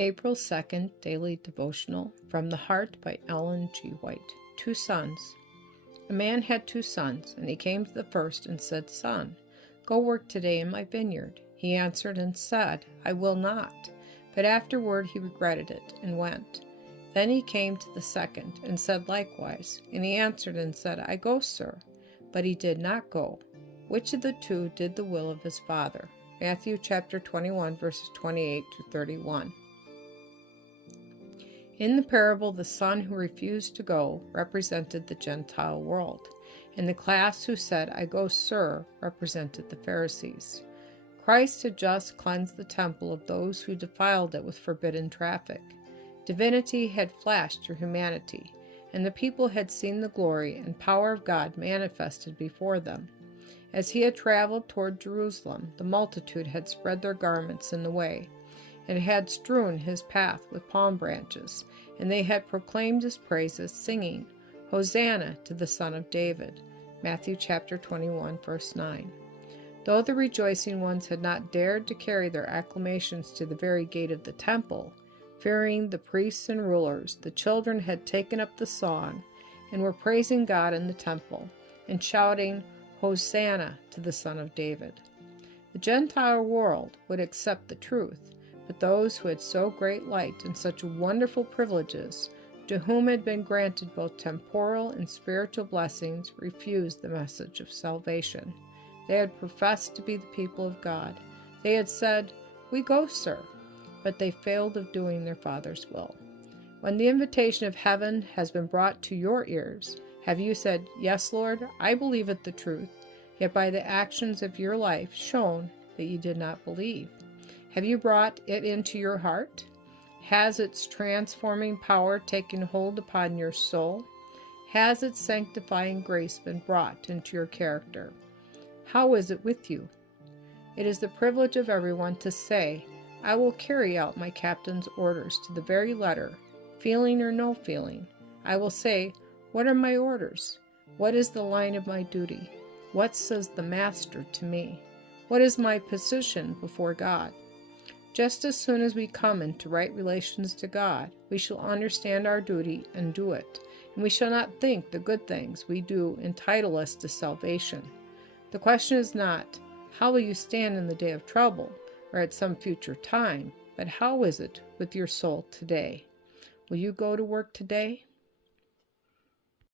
April 2nd Daily Devotional from the Heart by Ellen G. White. 2 sons. A man had 2 sons, and he came to the first and said, "Son, go work today in my vineyard." He answered and said, "I will not." But afterward he regretted it and went. Then he came to the second and said likewise. And he answered and said, "I go, sir." But he did not go. Which of the 2 did the will of his father? Matthew chapter 21, verses 28 to 31. In the parable, the son who refused to go represented the Gentile world, and the class who said, "I go, sir," represented the Pharisees. Christ had just cleansed the temple of those who defiled it with forbidden traffic. Divinity had flashed through humanity, and the people had seen the glory and power of God manifested before them. As he had traveled toward Jerusalem, the multitude had spread their garments in the way, and had strewn his path with palm branches, and they had proclaimed his praises, singing, "Hosanna to the Son of David." Matthew chapter 21, verse 9. Though the rejoicing ones had not dared to carry their acclamations to the very gate of the temple, fearing the priests and rulers, the children had taken up the song and were praising God in the temple and shouting, "Hosanna to the Son of David." The Gentile world would accept the truth, but those who had so great light and such wonderful privileges, to whom had been granted both temporal and spiritual blessings, refused the message of salvation. They had professed to be the people of God. They had said, "We go, sir," but they failed of doing their Father's will. When the invitation of heaven has been brought to your ears, have you said, "Yes, Lord, I believe it the truth," yet by the actions of your life shown that you did not believe? Have you brought it into your heart? Has its transforming power taken hold upon your soul? Has its sanctifying grace been brought into your character? How is it with you? It is the privilege of everyone to say, "I will carry out my captain's orders to the very letter, feeling or no feeling." I will say, "What are my orders? What is the line of my duty? What says the Master to me? What is my position before God?" Just as soon as we come into right relations to God, we shall understand our duty and do it, and we shall not think the good things we do entitle us to salvation. The question is not, how will you stand in the day of trouble, or at some future time, but how is it with your soul today? Will you go to work today?